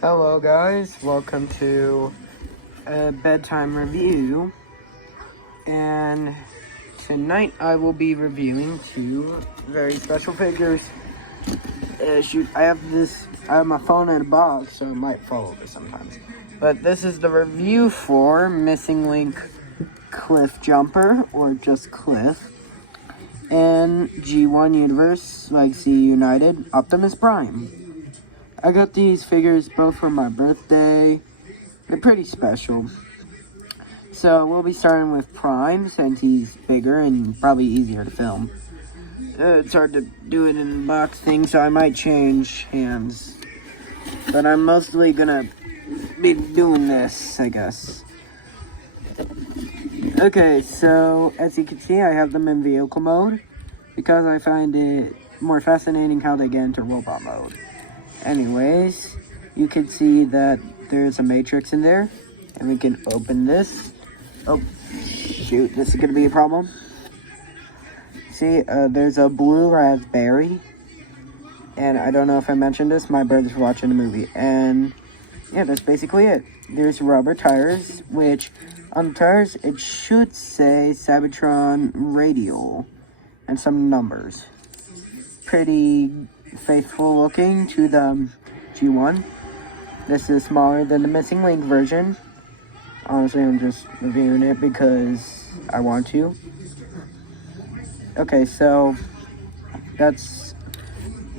Hello guys, welcome to a bedtime review, and tonight I will be reviewing two very special figures. I have my phone in a box, so it might fall over sometimes. But this is the review for Missing Link Cliff Jumper, or just Cliff, and G1 Universe Legacy United Optimus Prime. I got these figures both for my birthday. They're pretty special. So we'll be starting with Prime, since he's bigger and probably easier to film. It's hard to do it in the box thing, so I might change hands. But I'm mostly gonna be doing this, I guess. Okay, so as you can see, I have them in vehicle mode, because I find it more fascinating how they get into robot mode. Anyways, you can see that there's a matrix in there, and we can open this. Oh, shoot, this is going to be a problem. See, there's a blue raspberry, and I don't know if I mentioned this, my brother's watching the movie, and yeah, that's basically it. There's rubber tires, which on the tires, it should say Cybertron Radial, and some numbers. Pretty faithful looking to the G1. This is smaller than the Missing Link version. Honestly, I'm just reviewing it because I want to. Okay, so that's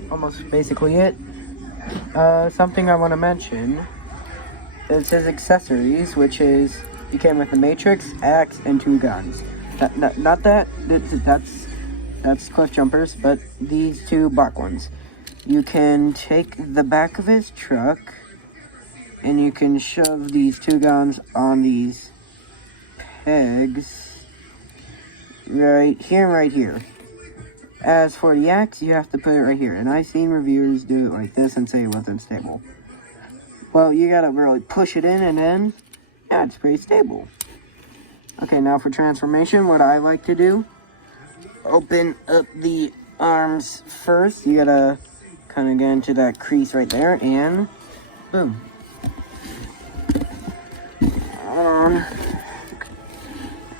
almost basically it. Something I want to mention is his accessories, which is he came with the Matrix, axe, and 2 guns. That's Cliff Jumpers, but these 2 black ones. You can take the back of his truck, and you can shove these 2 guns on these pegs right here and right here. As for the axe, you have to put it right here, and I've seen reviewers do it like this and say it wasn't stable. Well, you gotta really push it in, and then, yeah, it's pretty stable. Okay, now for transformation, what I like to do, open up the arms first. You gotta kind of get into that crease right there, and boom.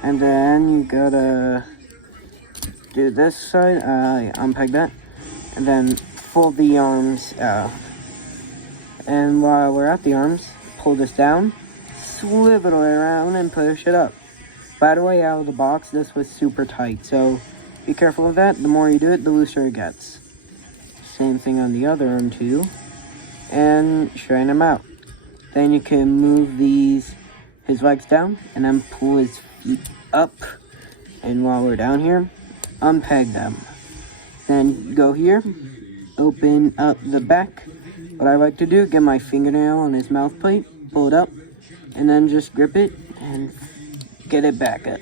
And then you gotta do this side, unpeg that, and then fold the arms out. And while we're at the arms, pull this down, swivel it around, and push it up. By the way, out of the box, this was super tight, so be careful of that. The more you do it, the looser it gets. Same thing on the other arm too. And straighten them out. Then you can move his legs down, and then pull his feet up. And while we're down here, unpeg them. Then go here, open up the back. What I like to do, get my fingernail on his mouth plate, pull it up, and then just grip it and get it back up.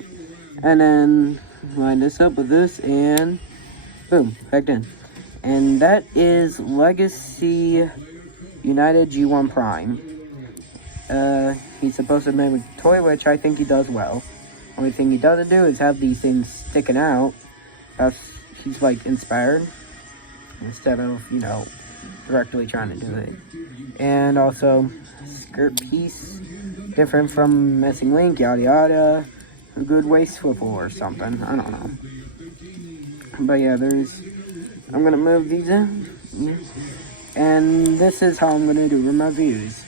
And then line this up with this, and boom, back in. And that is Legacy United G1 Prime. He's supposed to mimic a toy, which I think he does well. Only thing he doesn't do is have these things sticking out. He's like inspired, instead of, directly trying to do it. And also, skirt piece, different from Missing Link, yada yada. A good waist swivel or something, I don't know. But yeah, I'm gonna move these in, and this is how I'm gonna do reviews.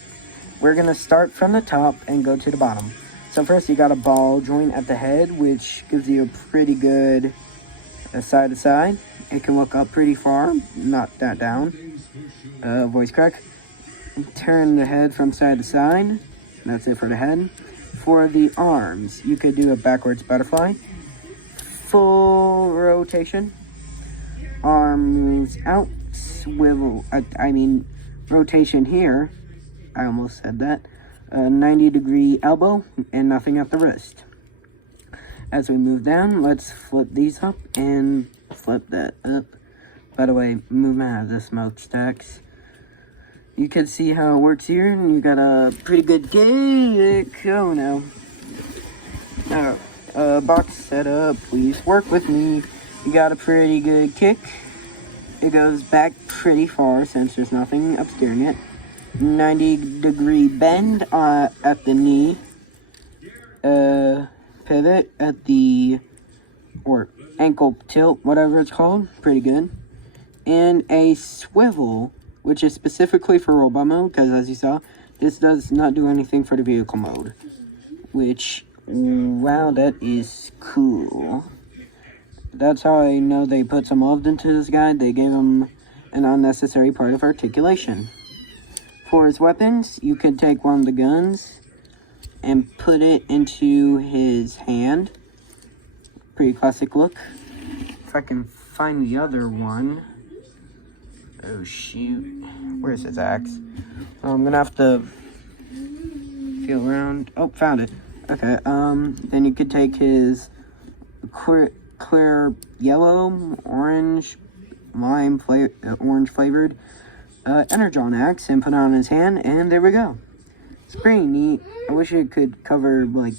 We're gonna start from the top and go to the bottom. So first you got a ball joint at the head, which gives you a pretty good side to side. It can look up pretty far, not that down. Voice crack. Turn the head from side to side. That's it for the head. For the arms, you could do a backwards butterfly. Full rotation. Arm moves out, swivel, rotation here. I almost said that. 90-degree elbow, and nothing at the wrist. As we move down, let's flip these up and flip that up. By the way, movement has the smokestacks. You can see how it works here. You got a pretty good kick. Oh no. Box setup, please work with me. You got a pretty good kick. It goes back pretty far since there's nothing obscuring it. 90-degree bend at the knee, pivot at the, or ankle tilt, whatever it's called, pretty good, and a swivel, which is specifically for robot mode, because as you saw, this does not do anything for the vehicle mode, which, wow, that is cool. That's how I know they put some love into this guy. They gave him an unnecessary part of articulation. For his weapons, you could take one of the guns and put it into his hand. Pretty classic look. If I can find the other one. Oh shoot. Where's his axe? I'm gonna have to feel around. Oh, found it. Okay, then you could take his clear yellow, orange, orange flavored Energon axe and put it on his hand, and there we go. It's pretty neat. I wish it could cover, like,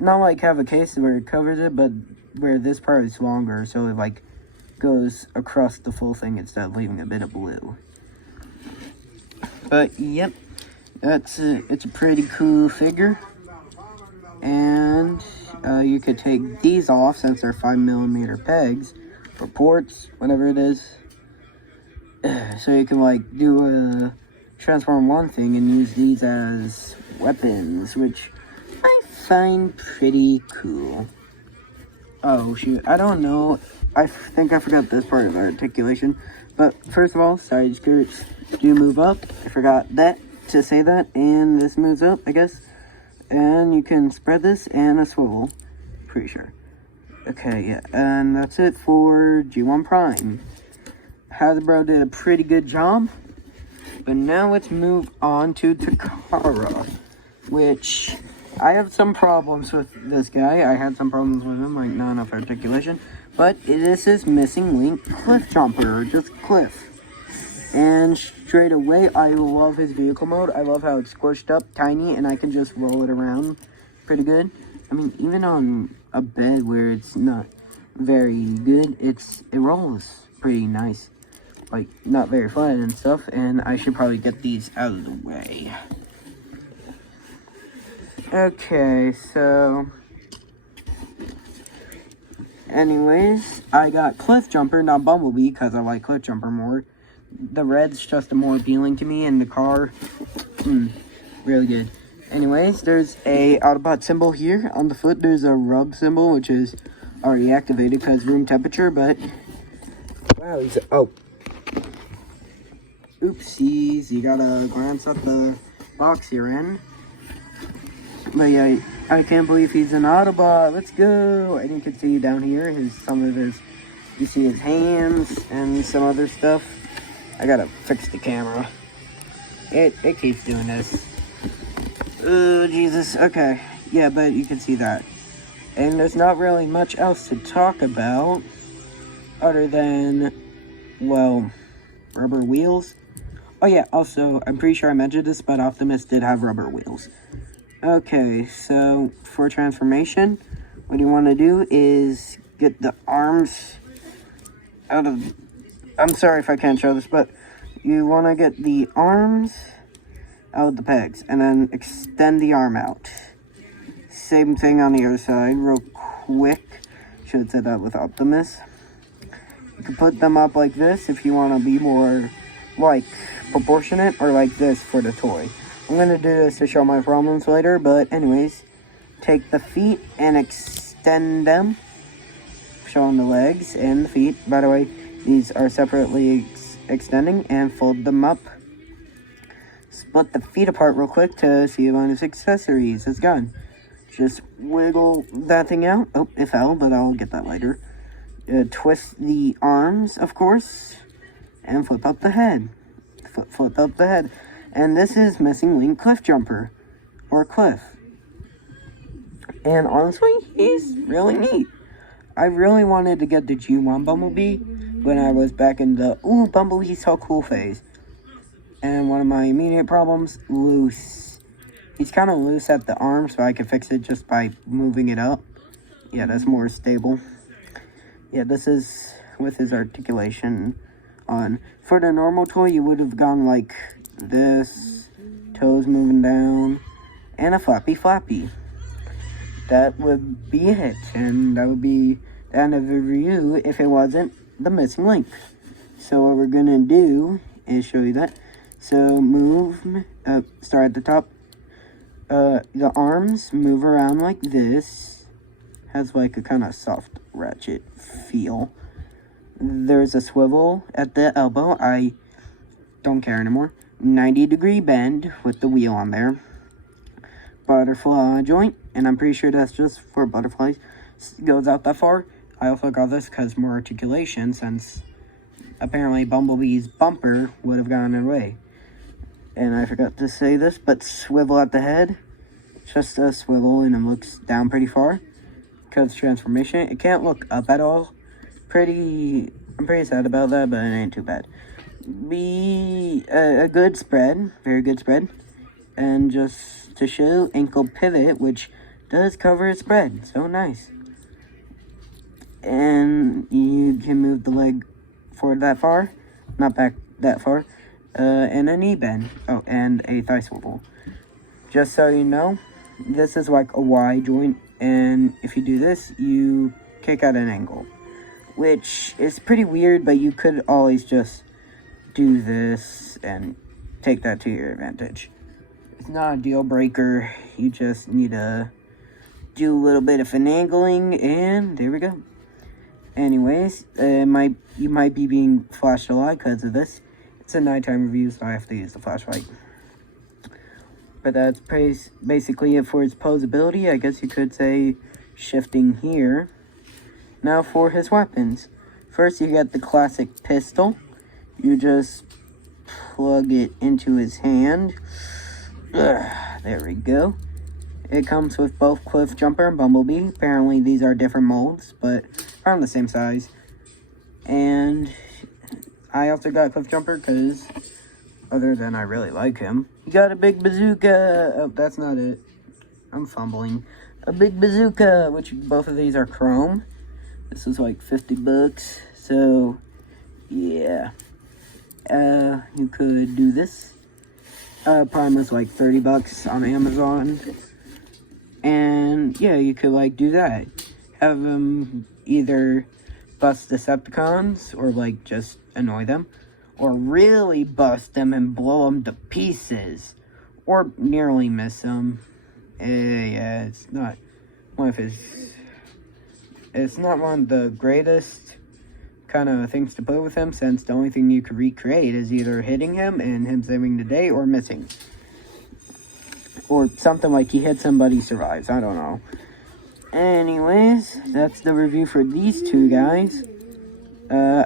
not like have a case where it covers it, but where this part is longer, so it like goes across the full thing instead of leaving a bit of blue. But yep, it's a pretty cool figure. And you could take these off since they're 5mm pegs for ports, whatever it is. So you can like do a transform one thing and use these as weapons, which I find pretty cool. Oh shoot, I don't know. I think I forgot this part of articulation. But first of all, side skirts do move up. I forgot that to say that. And this moves up, I guess. And you can spread this and a swivel. Pretty sure. Okay, yeah. And that's it for G1 Prime. Hasbro did a pretty good job. But now let's move on to Takara, which I have some problems with this guy. I had some problems with him, like not enough articulation. But this is missing link Cliff Jumper, just Cliff. And straight away, I love his vehicle mode. I love how it's squished up, tiny, and I can just roll it around pretty good. I mean, even on a bed where it's not very good, it rolls pretty nice. Like, not very flat and stuff, and I should probably get these out of the way. Okay, so anyways, I got Cliff Jumper, not Bumblebee, because I like Cliff Jumper more. The red's just more appealing to me, and the car, really good. Anyways, there's a Autobot symbol here. On the foot, there's a rub symbol, which is already activated because room temperature, but wow, oopsies, you gotta glance at the box you're in. But yeah, I can't believe he's an Autobot. Let's go. And you can see down here you see his hands and some other stuff. I gotta fix the camera. It keeps doing this. Oh, Jesus. Okay. Yeah, but you can see that. And there's not really much else to talk about other than, well, rubber wheels. Oh yeah, also, I'm pretty sure I mentioned this, but Optimus did have rubber wheels. Okay, so for transformation, what you want to do is get the arms out of... I'm sorry if I can't show this, but you want to get the arms out of the pegs and then extend the arm out. Same thing on the other side, real quick. Should have said that with Optimus. You can put them up like this if you want to be more, like, proportionate, or like this for the toy. I'm going to do this to show my problems later, but anyways, take the feet and extend them, showing the legs and the feet. By the way, these are separately extending, and fold them up. Split the feet apart real quick to see about his accessories. It's gone. Just wiggle that thing out. Oh, it fell, but I'll get that later. Twist the arms, of course, and flip up the head. Flip up the head. And this is missing link Cliff Jumper, or Cliff. And honestly, he's really neat. I really wanted to get the G1 Bumblebee when I was back in the, ooh, Bumblebee's so cool phase. And one of my immediate problems, loose. He's kind of loose at the arm, so I can fix it just by moving it up. Yeah, that's more stable. Yeah, this is with his articulation on. For the normal toy, you would have gone like this, toes moving down, and a flappy flappy. That would be it, and that would be the end of the review if it wasn't the missing link. So what we're gonna do is show you that. So start at the top. The arms move around like this. Has like a kind of soft ratchet feel. There's a swivel at the elbow. I don't care anymore. 90-degree bend with the wheel on there. Butterfly joint, and I'm pretty sure that's just for butterflies. Goes out that far. I also got this because more articulation, since apparently Bumblebee's bumper would have gotten in the way. And I forgot to say this, but swivel at the head. Just a swivel, and it looks down pretty far. Because transformation, it can't look up at all. I'm pretty sad about that, but it ain't too bad. Be a good spread, very good spread. And just to show, ankle pivot, which does cover its spread, so nice. And you can move the leg forward that far, not back that far, and a knee bend. Oh, and a thigh swivel. Just so you know, this is like a Y joint, and if you do this, you kick at an angle, which is pretty weird, but you could always just do this and take that to your advantage. It's not a deal breaker. You just need to do a little bit of finagling, and there we go. Anyways, you might be being flashed a lot because of this. It's a nighttime review, so I have to use the flashlight. But that's basically it for its posability. I guess you could say shifting here. Now for his weapons. First, you got the classic pistol. You just plug it into his hand. There we go. It comes with both Cliff Jumper and Bumblebee. Apparently these are different molds, but around the same size. And I also got Cliff Jumper because, other than I really like him, he got a big bazooka. Oh, that's not it. I'm fumbling. A big bazooka, which both of these are chrome. This is like 50 bucks. So, yeah. You could do this. Prime was like 30 bucks on Amazon. And yeah, you could like do that. Have them either bust Decepticons or like just annoy them, or really bust them and blow them to pieces, or nearly miss them. Yeah, it's not one of the greatest kind of things to put with him, since the only thing you could recreate is either hitting him and him saving the day, or missing. Or something like he hits somebody, survives. I don't know. Anyways, that's the review for these two guys.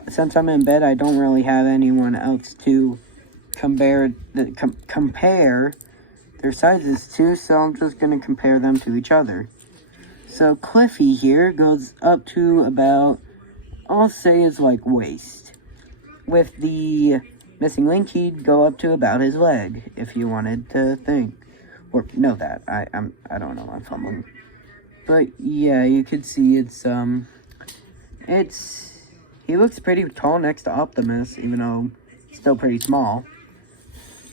Since I'm in bed, I don't really have anyone else to compare their sizes to, so I'm just going to compare them to each other. So Cliffy here goes up to about, I'll say is like waist. With the missing link, he'd go up to about his leg, if you wanted to think. Or know that. I don't know, I'm fumbling. But yeah, you could see he looks pretty tall next to Optimus, even though he's still pretty small.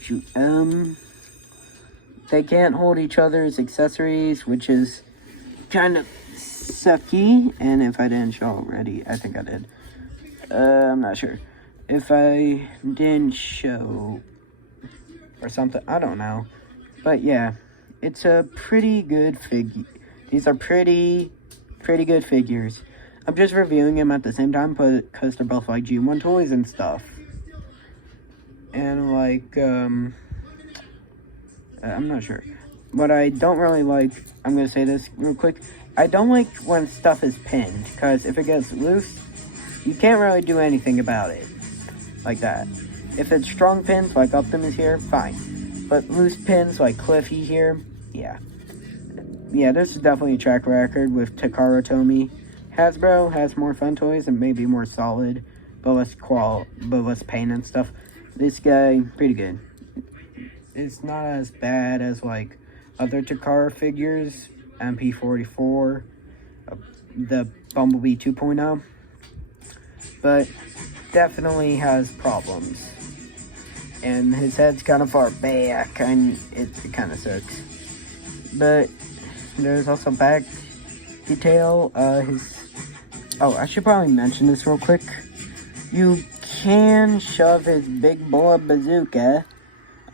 Shoot, they can't hold each other's accessories, which is kind of sucky. And if I didn't show already, I think I did. I'm not sure. If I didn't show or something, I don't know. But yeah, it's a pretty good figure. These are pretty good figures. I'm just reviewing them at the same time because they're both like G1 toys and stuff. And like, I'm not sure. What I don't really like, I'm going to say this real quick. I don't like when stuff is pinned, because if it gets loose, you can't really do anything about it. Like that. If it's strong pins, like Optimus here, fine. But loose pins, like Cliffy here, yeah. Yeah, this is definitely a track record with Takara Tomy. Hasbro has more fun toys and maybe more solid, but less pain and stuff. This guy, pretty good. It's not as bad as like other Takara figures, MP44, the Bumblebee 2.0, but definitely has problems. and his head's kind of far back, and it kind of sucks. But there's also back detail. I should probably mention this real quick. You can shove his big boy bazooka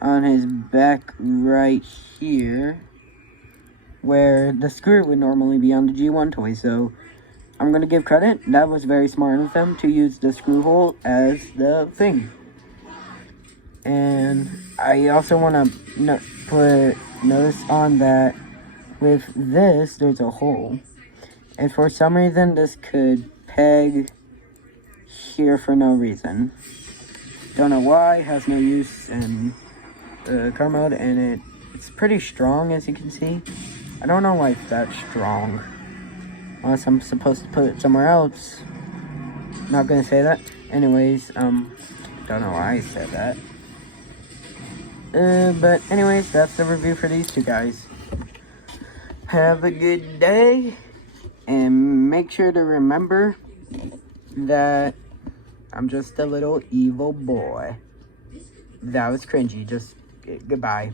on his back right here, where the screw would normally be on the G1 toy. So I'm going to give credit. That was very smart of them to use the screw hole as the thing. And I also want to put notice on that with this, there's a hole. And for some reason, this could peg here for no reason. Don't know why. Has no use in car mode, and it's pretty strong, as you can see. I don't know why it's that strong, unless I'm supposed to put it somewhere else. Not gonna say that. Anyways, don't know why I said that. But anyways, that's the review for these two guys. Have a good day, and make sure to remember that I'm just a little evil boy. That was cringy. Just goodbye.